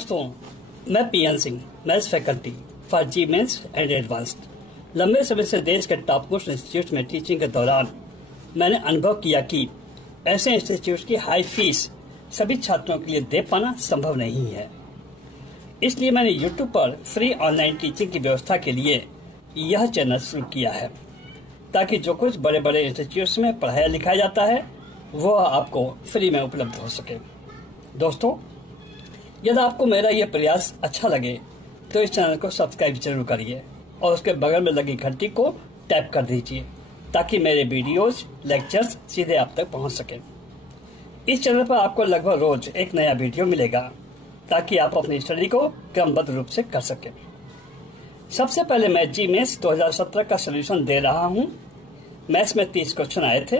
दोस्तों, मैं PN Singh, maths faculty for JEE mains and advanced. लंबे समय से देश के टॉप मोस्ट इंस्टीट्यूट में टीचिंग के दौरान मैंने अनुभव किया कि ऐसे इंस्टीट्यूट की हाई फीस सभी छात्रों के लिए दे पाना संभव नहीं है। इसलिए मैंने यूट्यूब पर फ्री ऑनलाइन टीचिंग की व्यवस्था के लिए यह चैनल शुरू किया है, ताकि जो कुछ बड़े बड़े इंस्टीट्यूट्स में पढ़ाया लिखाया जाता है वह आपको फ्री में उपलब्ध हो सके। दोस्तों, यदि आपको मेरा यह प्रयास अच्छा लगे तो इस चैनल को सब्सक्राइब जरूर करिए और उसके बगल में लगी घंटी को टैप कर दीजिए, ताकि मेरे वीडियोज लेक्चर्स सीधे आप तक पहुंच सके। इस चैनल पर आपको लगभग रोज एक नया वीडियो मिलेगा, ताकि आप अपनी स्टडी को क्रमबद्ध रूप से कर सकें। सबसे पहले मैं जी मेंस 2017 का सोल्यूशन दे रहा हूं। मैथ्स में 30 क्वेश्चन आए थे।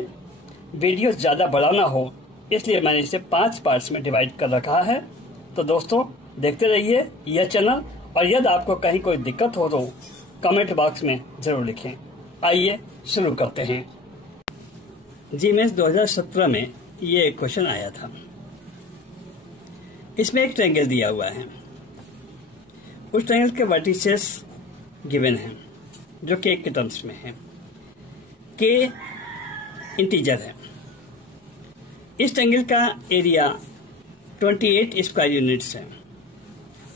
वीडियो ज्यादा बड़ा ना हो, इसलिए मैंने इसे 5 पार्ट्स में डिवाइड कर रखा है। तो दोस्तों, देखते रहिए यह चैनल, और यदि आपको कहीं कोई दिक्कत हो तो कमेंट बॉक्स में जरूर लिखें। आइए शुरू करते हैं। जी मेंस 2017 में ये एक क्वेश्चन आया था। इसमें एक ट्रायंगल दिया हुआ है। उस ट्रायंगल के वर्टिसेस गिवन हैं, जो के टर्म्स में है। के इंटीजर है। इस ट्रायंगल का एरिया 28 स्क्वायर यूनिट्स है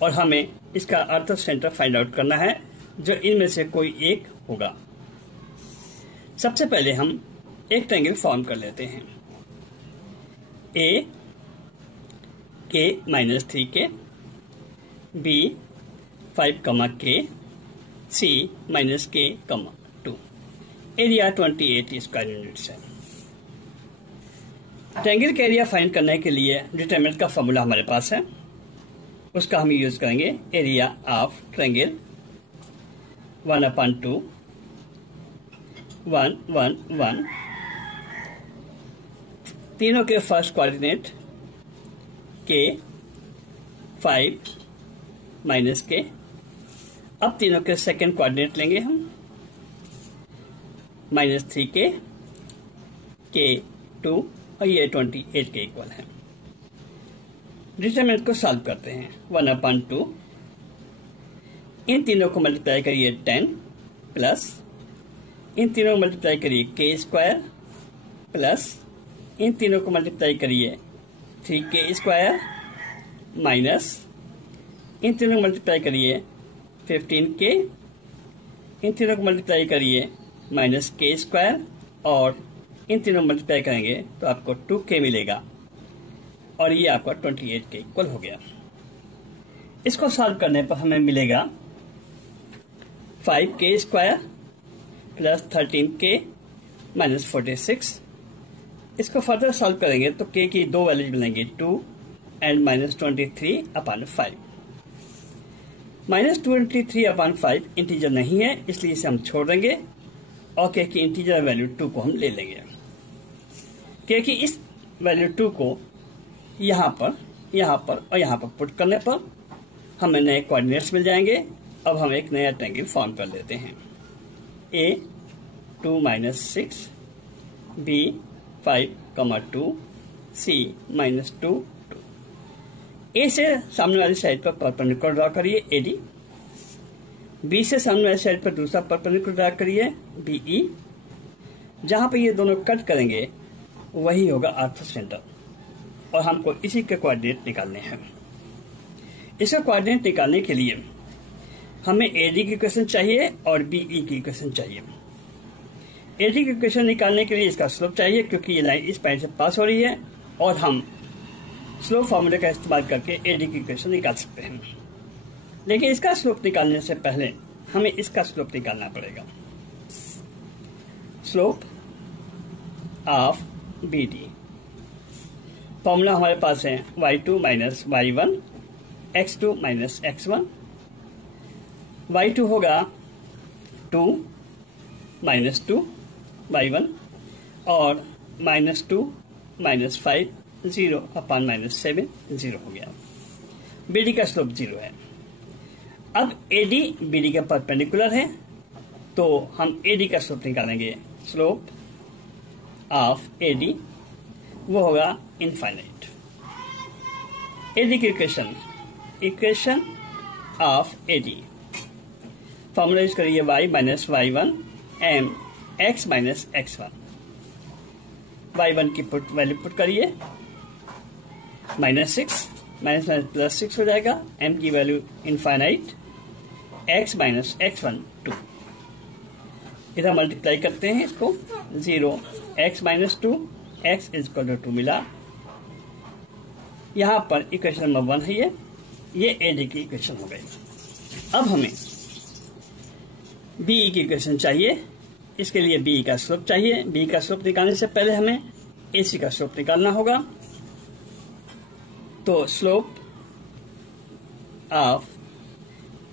और हमें इसका अर्थ सेंटर फाइंड आउट करना है, जो इनमें से कोई एक होगा। सबसे पहले हम एक ट्रायंगल फॉर्म कर लेते हैं। ए के -3k, बी 5, k, सी -k, 2। एरिया 28 स्क्वायर यूनिट्स है। ट्रायंगल का एरिया फाइंड करने के लिए डिटरमिनेंट का फॉर्मूला हमारे पास है, उसका हम यूज करेंगे। Area of triangle 1/2 1 1 1। तीनों के फर्स्ट कोऑर्डिनेट k 5 -k। अब तीनों के सेकंड कोऑर्डिनेट लेंगे हम, -3k, k 2 और ये 28 के इक्वल है। डिटरमिनेंट को सॉल्व करते हैं। 1/2, इन तीनों को मल्टीप्लाई करिए 10 प्लस इन तीनों को मल्टीप्लाई करिए k² प्लस इन तीनों को मल्टीप्लाई करिए 3k² माइनस इन तीनों को मल्टीप्लाई करिए 15k, इन तीनों को मल्टीप्लाई करिए -k² और इन तीनों मल्टीप्लाई करेंगे तो आपको 2k मिलेगा और ये आपका 28 के इक्वल हो गया। इसको सॉल्व करने पर हमें मिलेगा 5k² प्लस 13k -46। इसको फर्दर सॉल्व करेंगे तो k की दो वैल्यूज मिलेंगी, 2 एंड -23/5। -23/5 इंटीजर नहीं है, इसलिए इसे हम छोड़ देंगे और k की इंटीजर वैल्यू 2 को हम ले लेंगे। k की इस वैल्यू 2 को यहाँ पर और यहाँ पर पुट करने पर हमें नए कोऑर्डिनेट्स मिल जाएंगे। अब हम एक नया ट्रायंगल फॉर्म कर लेते हैं। a 2 -6, b 5, 2, c -2, 2। a से सामने वाली साइड पर परपेंडिकुलर ड्रा करिए AD, b से सामने वाली साइड पर दूसरा परपेंडिकुलर ड्रा करिए BE। जहां पर ये दोनों कट करेंगे वही होगा अर्थ सेंटर, और हमको इसी के कोऑर्डिनेट निकालने हैं। इसका कोऑर्डिनेट निकालने के लिए हमें AD की इक्वेशन चाहिए और BE की इक्वेशन चाहिए। AD की इक्वेशन निकालने के लिए इसका स्लोप चाहिए, क्योंकि ये लाइन इस पॉइंट से पास हो रही है और हम स्लोप फॉर्मूले का इस्तेमाल करके AD की इक्वेशन निकाल सकते हैं। लेकिन इसका स्लोप निकालने से पहले हमें इसका स्लोप निकालना पड़ेगा। स्लोप ऑफ BD फॉर्मूला हमारे पास है y2 - y1 x2 - x1। y2 होगा 2 -2 y1 और -2 -5 0/-7 0 हो गया। BD का स्लोप 0 है। अब AD BD के परपेंडिकुलर है, तो हम AD का स्लोप निकालेंगे। स्लोप ऑफ AD वो होगा इनफाइनाइट। AD की equation equation of AD. Formula use करिए y minus y1 m x minus x1। y1 की वैल्यू पुट करिए -6, माइनस माइनस प्लस 6 हो जाएगा। m की value infinite, x minus x1 2। इधर मल्टीप्लाई करते हैं इसको, 0 x minus 2 x is equal to 2 मिला। यहाँ पर इक्वेशन नंबर 1 है ये एडी की इक्वेशन हो गई। अब हमें बीई की इक्वेशन चाहिए। इसके लिए बीई का स्लोप चाहिए। बीई का स्लोप निकालने से पहले हमें एसी का स्लोप निकालना होगा। तो slope of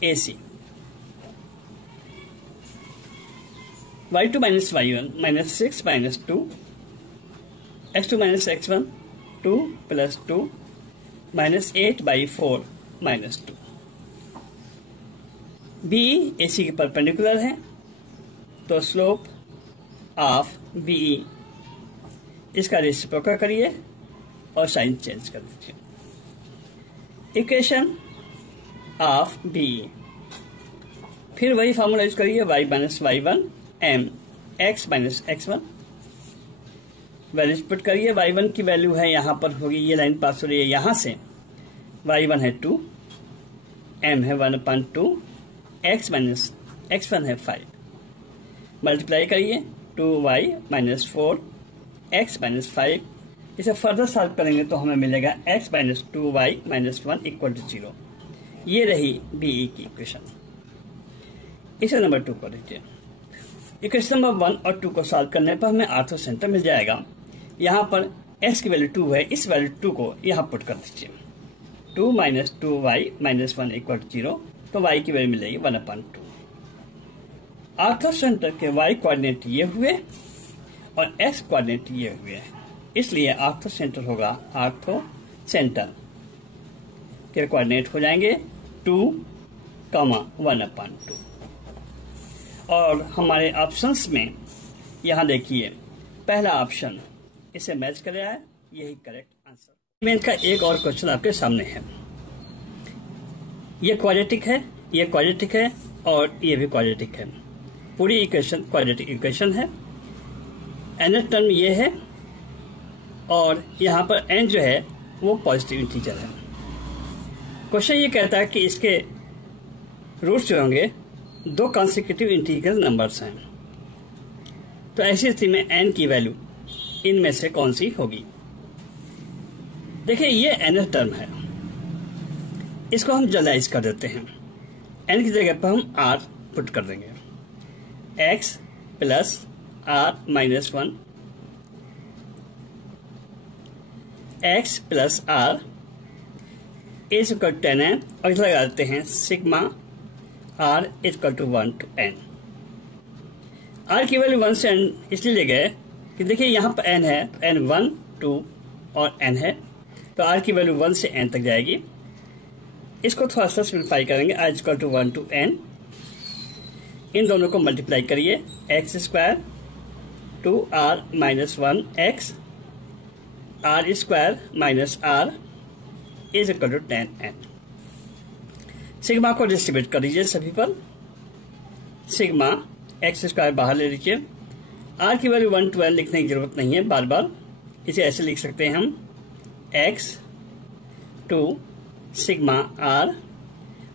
AC y2 minus y1 minus 6 minus 2 x2 minus x1 2 plus 2 minus 8/4 minus 2। BE AC के परपेंडिकुलर है, तो स्लोप ऑफ बीई इसका रेसिप्रोकल करिए और साइन चेंज कर दीजिए। इक्वेशन ऑफ बीई, फिर वही फॉर्मूला यूज करिए y minus y1 m x minus x1। Values put करिए। y1 की वैल्यू है यहाँ पर होगी, ये लाइन पास हो रही है यहाँ से, y1 है 2, m है 1/2, x माइनस x1 है 5। मल्टीप्लाई करिए 2y माइनस 4 x माइनस 5। इसे फर्दर सॉल्व करेंगे तो हमें मिलेगा x minus 2y minus 1 equal to 0। ये रही बीई की इक्वेशन। इसे नंबर 2 कर लीजिए। इक्वेशन नंबर 1 और 2 को सॉल्व करने पर हमें आर्थो सेंटर मिल जाएगा। यहाँ पर x की वैल्यू 2 है, इस वैल्यू 2 को यहाँ पुट कर दीजिए। 2 minus 2y minus 1 equal to 0, तो y की वैल्यू मिलेगी 1/2। आर्थो सेंटर के y कोऑर्डिनेट ये हुए और x कोऑर्डिनेट ये हुए, इसलिए आर्थो सेंटर होगा, आर्थो सेंटर के कोऑर्डिनेट हो जाएंगे 2, 1/2। और हमारे ऑप्शंस में यहाँ देखिए पहला ऑप्शन इसे मैच कर रहा है, यही करेक्ट आंसर। इनका एक और क्वेश्चन आपके सामने है। ये क्वाड्रेटिक है, ये क्वाड्रेटिक है और ये भी क्वाड्रेटिक है। पूरी इक्वेशन क्वाड्रेटिक इक्वेशन है। nth टर्म ये है और यहाँ पर n जो है वो पॉजिटिव इंटीजर है। क्वेश्चन ये कहता है कि इसके रूट्स जो होंगे 2 कॉन्सेक्यूटिव इंटीग्रल नंबर्स हैं, तो ऐसी स्थिति में n की वैल्यू इनमें से कौन सी होगी। देखिए ये nth टर्म है, इसको हम जनरलाइज कर देते हैं। n की जगह पर हम r पुट कर देंगे, x plus r minus 1 x plus r is equal to 10n, और इसे लगा देते हैं sigma r is equal to 1 to n। r की वैल्यू 1 से n इसलिए ले गए कि देखिए यहाँ पर n है, तो n 1 2 और n है, तो r की वैल्यू 1 से n तक जाएगी। इसको थोड़ा सा सिंप्लीफाई करेंगे, r is equal to 1 to n। इन दोनों को मल्टीप्लाई करिए, x square 2r minus 1 x r square minus r is equal to 10n। Sigma को डिस्ट्रीब्यूट कर दीजिए सभी पर। सिग्मा एक्स स्क्वायर बाहर ले लीजिए। r की वैल्यू 1 to n लिखने की जरूरत नहीं है बार बार, इसे ऐसे लिख सकते हैं हम, x 2 sigma r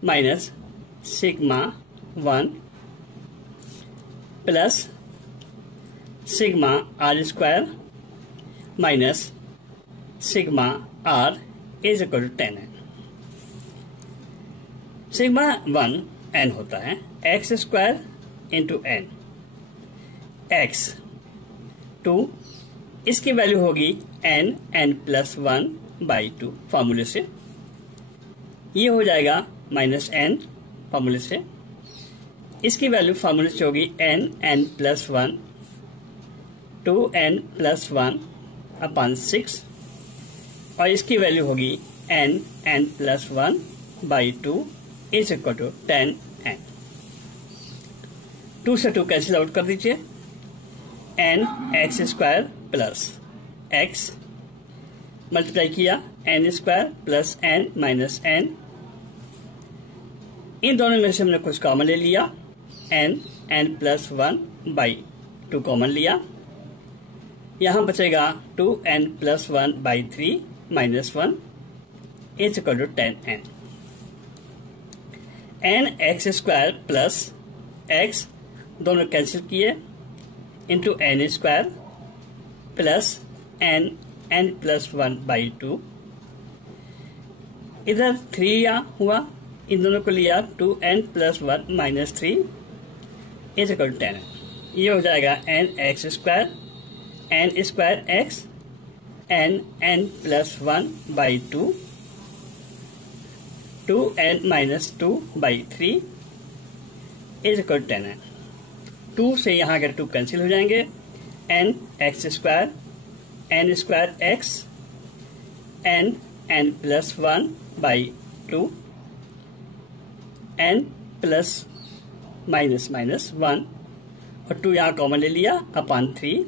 minus sigma 1 plus sigma r square minus sigma r is equal to 10n। Sigma 1 n होता है, x square into n, x 2 इसकी वैल्यू होगी n प्लस 1/2 फॉर्मूले से, ये हो जाएगा माइनस n फॉर्मूले से। इसकी वैल्यू फॉर्मूले से होगी n प्लस 1 2n प्लस 1/6, और इसकी वैल्यू होगी n plus 1/2 is equal to 10n। 2 से 2 कैंसिल आउट कर दीजिए, n x square plus x multiply किया n square plus n minus n इन दोनों में से हमने कुछ कॉमन ले लिया, n+1/2 कॉमन लिया, यहां बचेगा 2n+1/3 -1 is equal to 10n। nx² plus x दोनों कैंसिल किए इंटू n² प्लस n+1/2। इधर 3 हुआ, इन दोनों को लिया 2n+1 -3 इज इक्वल टू 10। ये हो जाएगा nx² n²x n+1/2 2n-2/3 is equal 10n। 2 से यहाँ के 2 कैंसिल हो जाएंगे, nx² n²x n+1/2 n plus minus 1 और 2 यहाँ कॉमन ले लिया अपॉन 3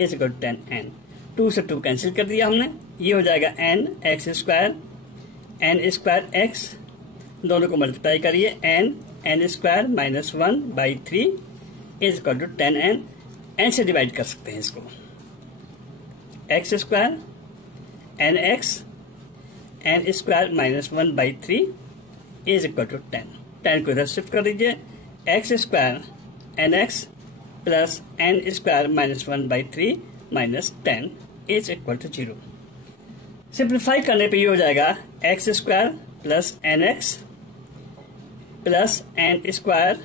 इज इक्वल 10n। 2 से 2 कैंसिल कर दिया हमने, ये हो जाएगा nx² n²x दोनों को मल्टीप्लाई करिए n² -1/3 is equal to 10n। n से डिवाइड कर सकते हैं इसको, x² nx n² -1/3 is equal to 10। 10 को इधर शिफ्ट कर दीजिए, x² nx plus n² -1/3 -10 is equal to 0। Simplify करने पे ये हो जाएगा x² plus nx plus n²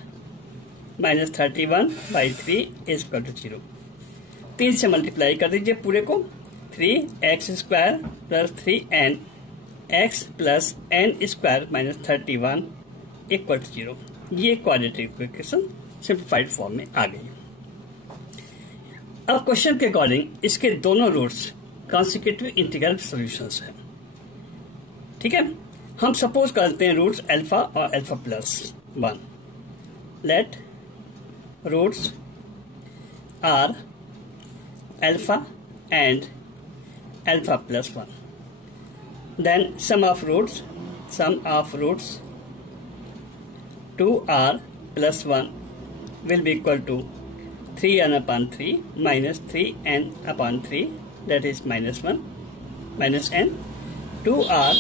-31/3 is equal to 0। 3 से मल्टीप्लाई कर दीजिए पूरे को, 3x² plus 3n x plus n² -31 equal to 0। ये क्वाड्रेटिक इक्वेशन सिंप्लीफाइड फॉर्म में आ गई। अब क्वेश्चन के अकॉर्डिंग इसके दोनों रूट्स कॉन्सिक्यूटिव इंटीग्रल सॉल्यूशंस है। ठीक है, हम सपोज करते हैं रूट्स अल्फा और alpha plus 1। Let roots are alpha and alpha plus 1, then sum of roots 2r plus 1 will be equal to 3n/3 minus 3n/3, that is -1 minus n. 2r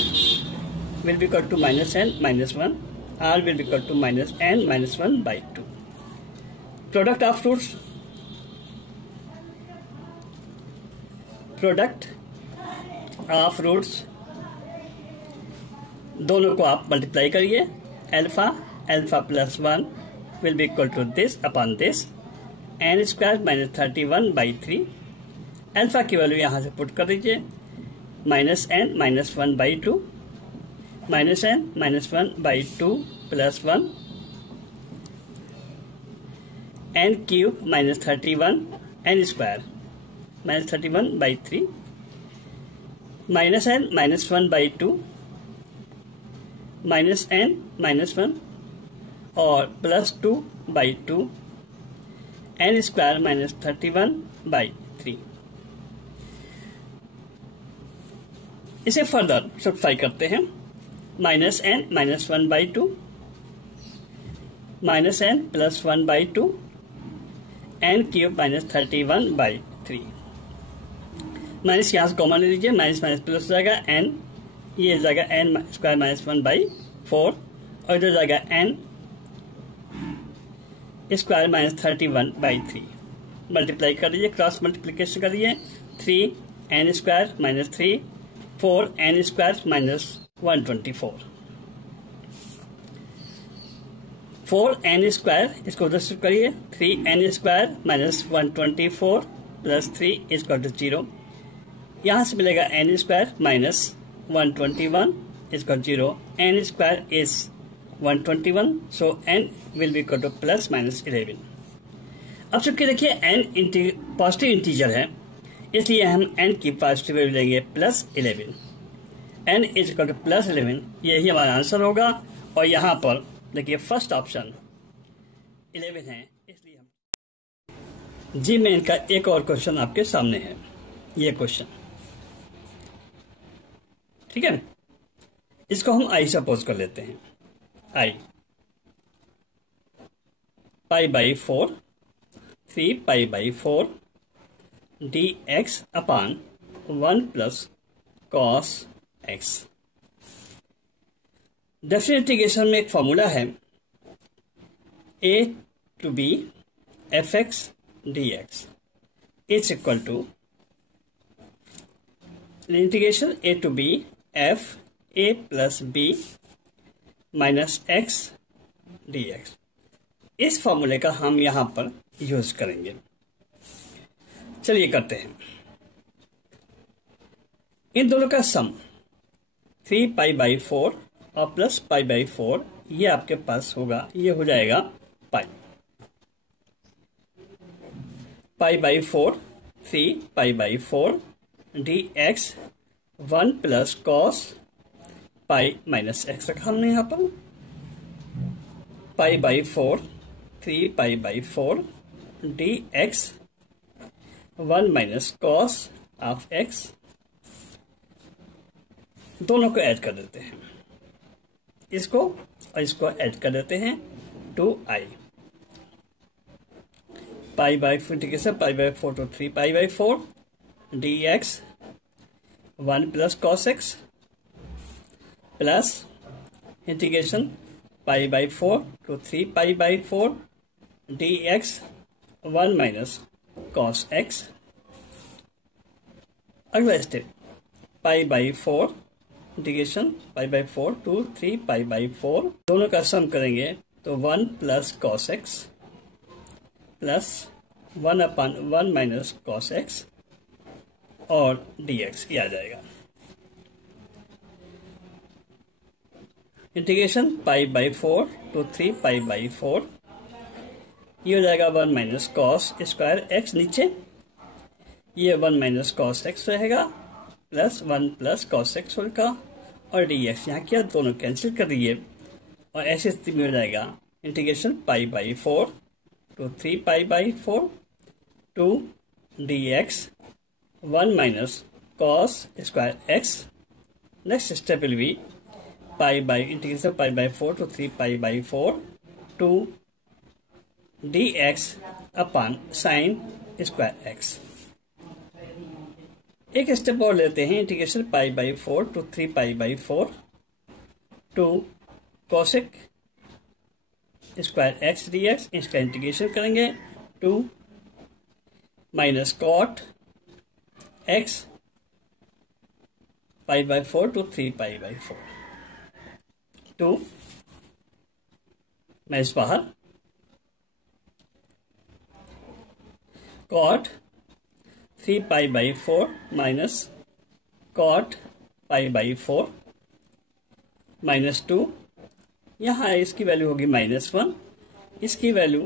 will be equal to -n-1, r will be equal to -n-1/2. Product of roots दोनों को आप multiply करिए, alpha plus 1 will be equal to this upon this, n² -31/3। Alpha की value यहाँ से put कर दीजिए, -n-1/2 -n-1/2 plus 1 n³ -31 n² -31/3 -n-1/2 -n-1 और प्लस 2/2 n² -31/3। इसे फर्दर सिंप्लीफाई करते हैं, -n-1/2 -n+1/2 n³ -31/3। माइनस यहाँ से कॉमन ले लीजिए, माइनस प्लस हो जाएगा n, ये हो जाएगा n² -1/4 और इधर जाएगा n² -31/3। मल्टीप्लाई कर दीजिए, क्रॉस मल्टीप्लीकेशन करिए, 3n² -3 4n² -124 4n² इसको उधर शिफ्ट करिए, 3n² -124 plus 3 is equal to 0। यहाँ से मिलेगा n² -121 is equal to 0. n square is 121, so n will be equal to plus minus 11. अब चूंकि देखिए n पॉजिटिव इंटीजर है, इसलिए हम n की पॉजिटिव वैल्यू लेंगे +11। n इज इक्वल टू +11, यही हमारा आंसर होगा। और यहाँ पर देखिए फर्स्ट ऑप्शन 11 है, इसलिए हम जी में इनका एक और क्वेश्चन आपके सामने है, ये क्वेश्चन, ठीक है। इसको हम आई सपोज कर लेते हैं, I pi by 4 3 pi by 4 dx upon 1 plus cos x. Definite integration में एक फॉर्मूला है a to b fx dx is equal to integration a to b f a plus b minus x dx। इस फॉर्मूले का हम यहां पर use करेंगे। चलिए करते हैं। इन दोनों का सम 3 पाई बाई 4 और प्लस पाई बाई 4 ये आपके पास होगा, ये हो जाएगा pi. Pi by 4 3 pi by 4 dx 1 plus cos pi minus x रखा हमने यहां पर। Pi by 4 3 pi by 4 dx 1 minus cos of x. दोनों को ऐड कर देते हैं, इसको और इसको ऐड कर देते हैं 2i। Pi by 4 pi by 4 to 3 pi by 4 dx 1 plus cos x plus integration pi by 4 to 3 pi by 4 dx 1 minus cos x. अगला step pi by 4 integration pi by 4 to 3 pi by 4, दोनों का sum करेंगे तो 1 plus cos x plus 1 upon 1 minus cos x और dx ये आ जाएगा। Integration pi by 4 to 3 pi by 4 ये हो जाएगा 1 माइनस कॉस स्क्वायर एक्स, नीचे ये 1 माइनस कॉस एक्स रहेगा प्लस 1 प्लस कॉस एक्स होगा और dx यहाँ किया, दोनों कैंसिल कर दिए और ऐसी स्थिति में हो जाएगा integration pi by 4 to 3 pi by 4 to dx 1 minus cos square x. Next step will be pi by integration pi by 4 to 3 pi by 4 to dx upon sine square x. एक स्टेप और लेते हैं, integration pi by 4 to 3 pi by 4 to cosec square x dx, इसका integration करेंगे to minus cot x pi by 4 to 3 pi by 4 to minus बाहर cot 3 pi by 4 minus cot pi by 4 minus 2, यहाँ इसकी value होगी -1, इसकी value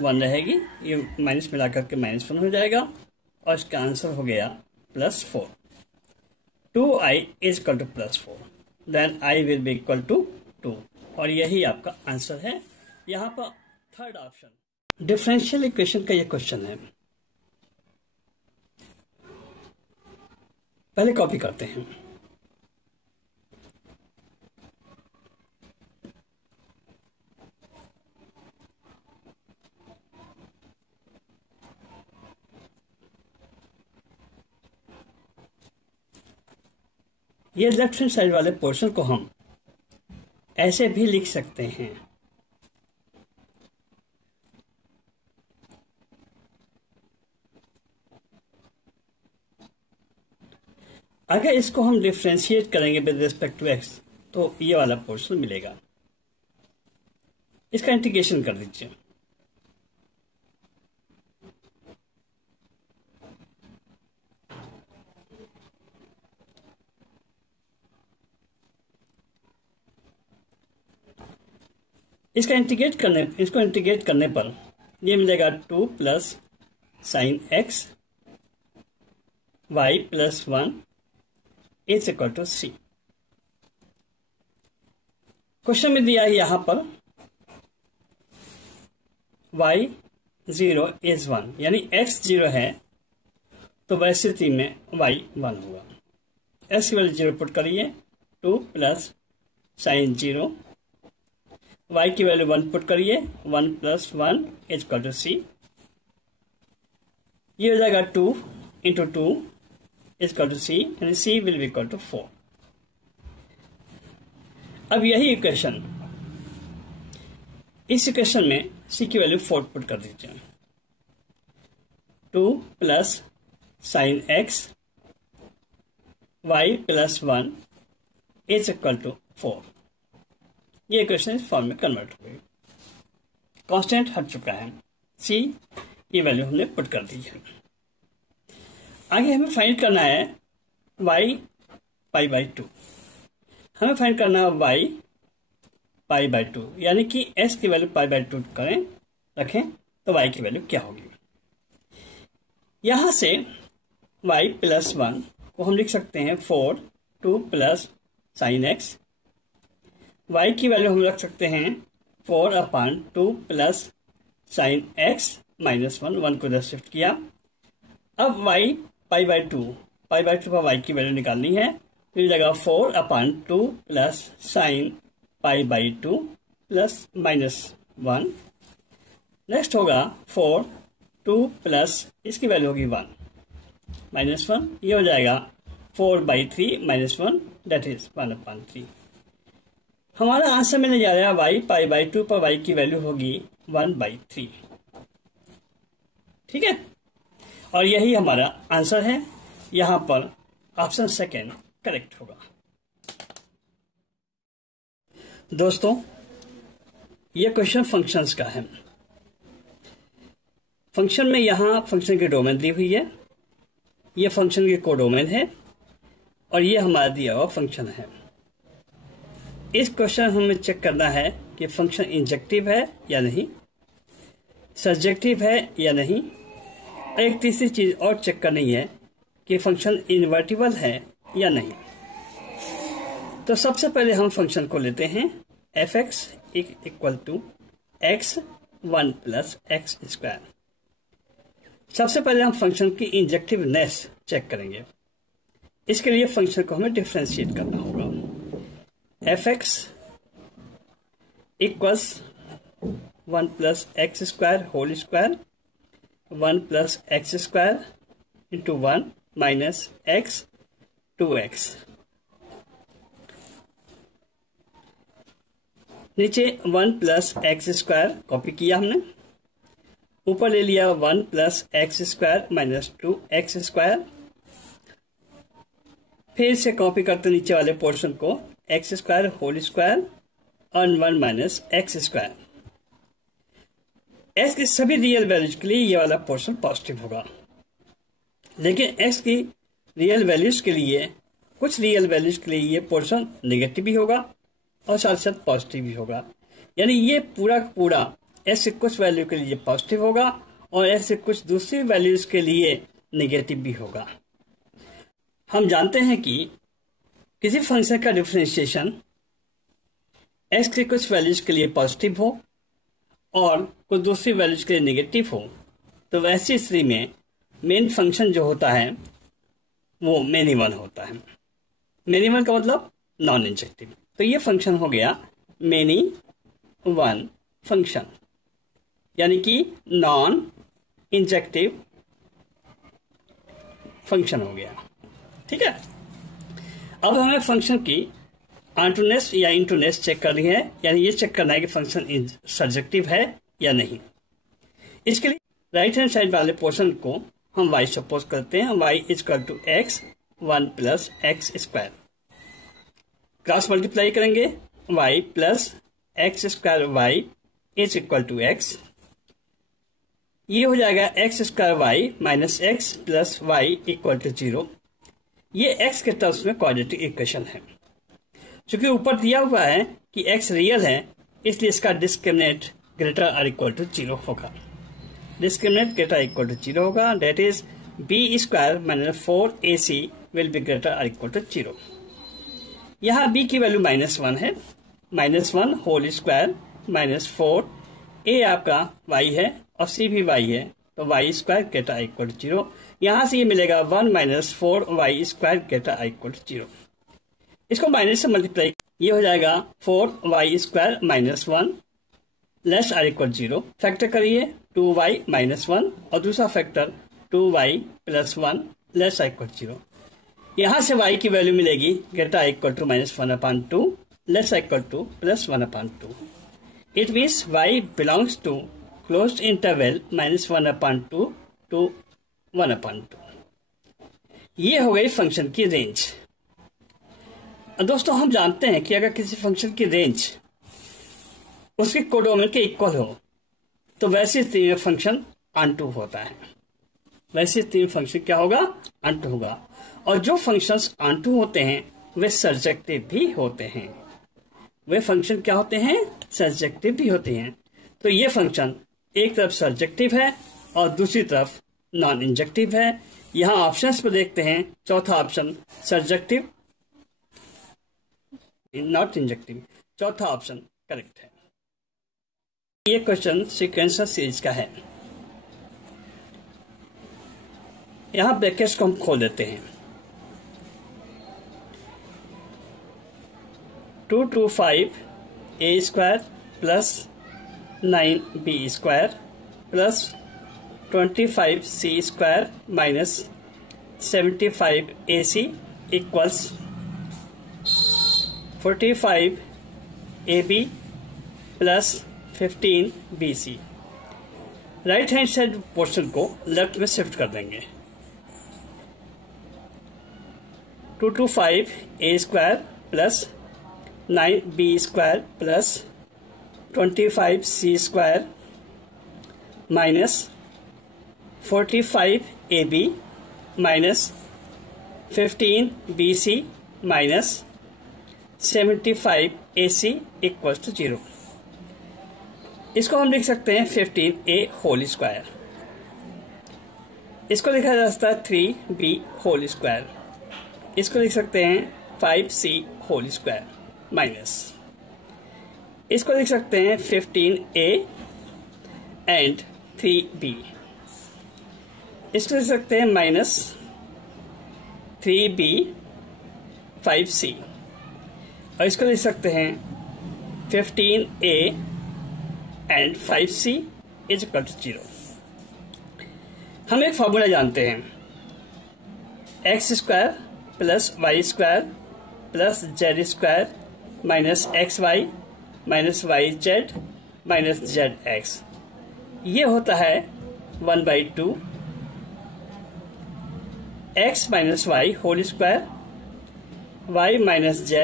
1 रहेगी, ये minus मिला करके -1 हो जाएगा और इसका आंसर हो गया +4। 2i is equal to +4, then i will be equal to 2 और यही आपका आंसर है। यहाँ पर थर्ड ऑप्शन डिफरेंशियल इक्वेशन का ये क्वेश्चन है। पहले कॉपी करते हैं। ये लेफ्ट हैंड साइड वाले पोर्शन को हम ऐसे भी लिख सकते हैं। अगर इसको हम डिफ्रेंशिएट करेंगे विद रिस्पेक्ट टू एक्स तो ये वाला पोर्शन मिलेगा। इसका इंटीग्रेशन कर दीजिए। इसको इंटीग्रेट करने पर ये मिलेगा 2 plus sine x y plus 1 is equal to c. Question में दिया है यहां पर y0 इज 1, यानी x 0 है तो वैसी स्थिति में y 1 होगा। x की वैल्यू 0 पुट करिए, 2 प्लस साइन 0 y की वैल्यू 1 पुट करिए, 1 + 1 = c। ये हो जाएगा 2 × 2 = c, यानी c will be equal to 4। अब यही इक्वेशन, इस इक्वेशन में c की वैल्यू 4 पुट कर दीजिए। 2 + sin x y + 1 = 4। ये इक्वेशन इस फॉर्म में कन्वर्ट हो गई। कांस्टेंट हट चुका है, c की वैल्यू हमने पुट कर दी है। आगे हमें फाइंड करना है y π/2। हमें फाइंड करना है y π/2, यानी कि s की वैल्यू π/2 करें रखें तो y की वैल्यू क्या होगी। यहां से y + 1 को हम लिख सकते हैं 4 2 + sin x। y की वैल्यू हम रख सकते हैं 4/2 + sin x -1, 1 को इधर शिफ्ट किया। अब y π/2 पर y की वैल्यू निकालनी है, तो ये जगह 4/2 + sin π/2 + -1। नेक्स्ट होगा 4 2 + इसकी वैल्यू होगी 1 -1, ये हो जाएगा 4/3 -1 दैट इज 1/3। हमारा आंसर मिलने जा रहा है y π/2 पर y की वैल्यू होगी 1/3। ठीक है, और यही हमारा आंसर है। यहां पर ऑप्शन सेकेंड करेक्ट होगा। दोस्तों, यह क्वेश्चन फंक्शंस का है। फंक्शन में यहां फंक्शन की डोमेन दी हुई है, यह फंक्शन की कोडोमेन है, और यह हमारा दिया हुआ फंक्शन है। इस क्वेश्चन हमें चेक करना है कि फंक्शन इंजेक्टिव है या नहीं, सर्जेक्टिव है या नहीं, और एक तीसरी चीज और चेक करनी है कि फंक्शन इन्वर्टिबल है या नहीं। तो सबसे पहले हम फंक्शन को लेते हैं f(x) = x 1 + x²। सबसे पहले हम फंक्शन की इंजेक्टिवनेस चेक करेंगे। इसके लिए फंक्शन को हमें डिफरेंशिएट करना होगा। f(x) = 1 + x² whole square 1 + x² × 1 - x 2x। नीचे 1 + x² कॉपी किया हमने, ऊपर ले लिया 1 + x² - 2x²। फिर से कॉपी करते नीचे वाले पोर्शन को x² होल स्क्वायर और 1 - x²। x की सभी रियल वैल्यूज के लिए ये वाला पोर्शन पॉजिटिव होगा, लेकिन x की रियल वैल्यूज के लिए, कुछ रियल वैल्यूज के लिए ये पोर्शन नेगेटिव भी होगा और साथ साथ पॉजिटिव भी होगा। यानी ये पूरा का पूरा x के कुछ वैल्यू के लिए पॉजिटिव होगा और x के कुछ दूसरी वैल्यूज के लिए नेगेटिव भी होगा। हम जानते हैं कि किसी फंक्शन का डिफरेंशिएशन x के कुछ वैल्यूज के लिए पॉजिटिव हो और कुछ दूसरी वैल्यूज के लिए नेगेटिव हो, तो वैसी स्थिति में मेन फंक्शन जो होता है वो मेनी-वन होता है। मेनी-वन का मतलब नॉन इंजेक्टिव। तो ये फंक्शन हो गया मेनी-वन फंक्शन, यानी कि नॉन इंजेक्टिव फंक्शन हो गया। ठीक है, अब हमें फंक्शन की ऑन्टोनेस या इंटोनेस चेक करनी है, यानी ये चेक करना है कि फंक्शन सर्जेक्टिव है या नहीं। इसके लिए राइट हैंड साइड वाले पोर्शन को हम y सपोज करते हैं, y = x 1 + x²। Cross multiply करेंगे, y + x²y = x। ये हो जाएगा x²y - x + y = 0। ये x के टर्म्स में क्वाड्रेटिक इक्वेशन है। चूंकि ऊपर दिया हुआ है कि x रियल है, इसलिए इसका डिस्क्रिमिनेंट > 0 होगा। डिस्क्रिमिनेंट > 0 होगा, that is b² - 4ac will be > 0। यहाँ b की वैल्यू -1 है, -1 होल स्क्वायर -4, a आपका y है और c भी y है, तो y² > 0। यहाँ से ये मिलेगा 1 - 4y² > 0। इसको माइनस से मल्टीप्लाई ये हो जाएगा 4y² - 1 less or equal 0। Factor करिए 2y - 1 और दूसरा factor 2y + 1 less or equal 0। यहाँ से y की वैल्यू मिलेगी greater or equal to -1/2 less or equal to +1/2। It means y belongs to closed interval -1/2 to 1/2। ये हो गई फंक्शन की रेंज। दोस्तों हम जानते हैं कि अगर किसी फंक्शन की रेंज उसके कोडोमेन के इक्वल हो तो वैसी स्थिति में फंक्शन ऑनटू होता है। वैसी स्थिति में फंक्शन क्या होगा? ऑनटू होगा। और जो फंक्शंस ऑनटू होते हैं वे सर्जेक्टिव भी होते हैं। वे फंक्शन क्या होते हैं? सर्जेक्टिव भी होते हैं। तो ये फंक्शन एक तरफ सर्जेक्टिव है और दूसरी तरफ नॉन इंजेक्टिव है। यहाँ ऑप्शंस पर देखते हैं, चौथा ऑप्शन सर्जेक्टिव नॉट इंजेक्टिव, चौथा ऑप्शन करेक्ट है। ये क्वेश्चन सीक्वेंसर सीरीज का है। यहां ब्रैकेट्स को हम खोल देते हैं। 2 to 5 a² + 9b² + 25c² - 75 ac equals 45 ab + 15 bc। Right hand side portion को लेफ्ट में शिफ्ट कर देंगे। 2 to 5 a² + 9b² + 25c² - 45 ab - 15 bc - 75 ac equals to 0। इसको हम लिख सकते हैं 15a²। इसको लिखा जा सकता है 3b²। इसको लिख सकते हैं 5c² माइनस। इसको लिख सकते हैं 15a एंड 3b। इसको लिख सकते हैं -3b 5c। और इसको लिख सकते हैं 15a एंड 5c = 0। हम एक फॉर्मूला जानते हैं, x² + y² + z² - xy - yz - zx। ये होता है 1/2 x - y² y - z²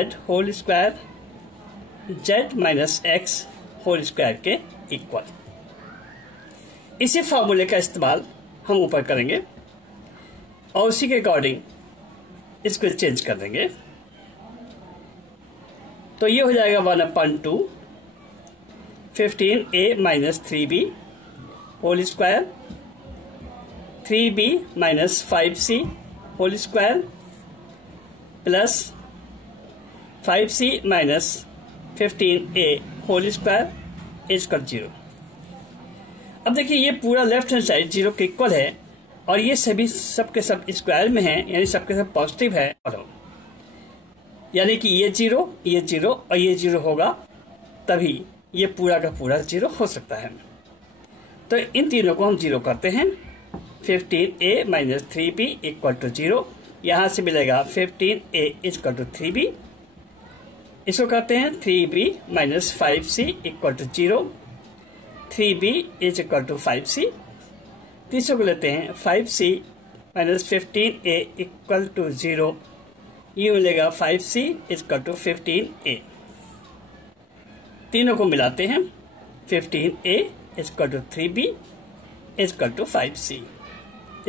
z - x² के इक्वल। इसी फॉर्मूले का इस्तेमाल हम ऊपर करेंगे और उसी के अकॉर्डिंग इसको चेंज कर देंगे। तो ये हो जाएगा 1/2 15a - 3b² 3b - 5c² plus 5c - 15a² = 0। अब देखिए ये पूरा लेफ्ट हैंड साइड 0 के इक्वल है और ये सभी सबके सब स्क्वायर में है, यानी सबके सब पॉजिटिव है। यानी कि ये 0 और ये 0 होगा, तभी ये पूरा का पूरा 0 हो सकता है। तो इन तीनों को हम 0 करते हैं। 15a - 3b = 0। यहाँ से मिलेगा 15a = 3b। इसको करते हैं 3b - 5c = 0। 3b = 5c। तीसरे को लेते हैं 5c - 15a = 0। ये मिलेगा 5c = 15a। तीनों को मिलाते हैं 15a = 3b = 5c।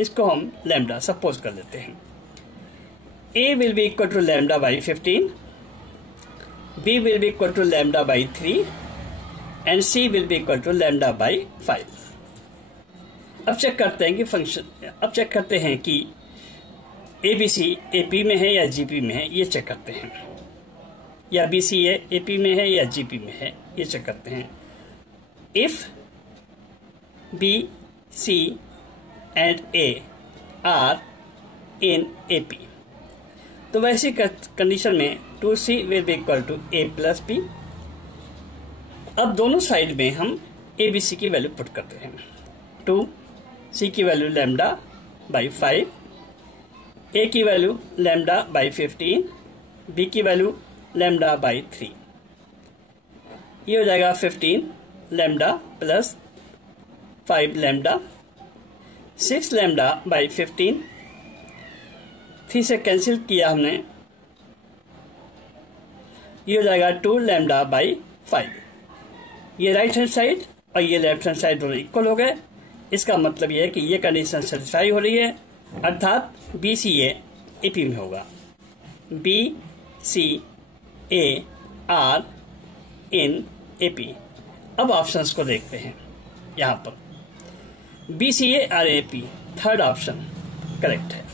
इसको हम लैम्डा सपोज कर लेते हैं। a will be equal to lambda by 15, b will be equal to lambda by 3 and c will be equal to lambda by 5। अब चेक करते हैं कि ABC AP में है या GP में है, ये चेक करते हैं, या BCA AP में है या GP में है, ये चेक करते हैं। If B, C and A are in AP, तो वैसी कंडीशन में 2C will be equal to A plus B। अब दोनों साइड में हम ABC की वैल्यू पुट करते हैं। 2C की वैल्यू लैम्डा बाई 5, A की वैल्यू लैम्डा बाई 15, B की वैल्यू लैम्डा बाई 3। ये हो जाएगा 15 lambda plus 5 lambda, 6 lambda by 15, 3 से कैंसिल किया हमने, ये हो जाएगा 2 लैम्डा बाई 5। ये राइट हैंड साइड और ये लेफ्ट हैंड साइड दोनों इक्वल हो गए। इसका मतलब ये है कि ये कंडीशन सेटिस्फाई हो रही है, अर्थात BCA AP में होगा। BCA are in AP। अब ऑप्शंस को देखते हैं। यहाँ पर BCA और AP थर्ड ऑप्शन करेक्ट है।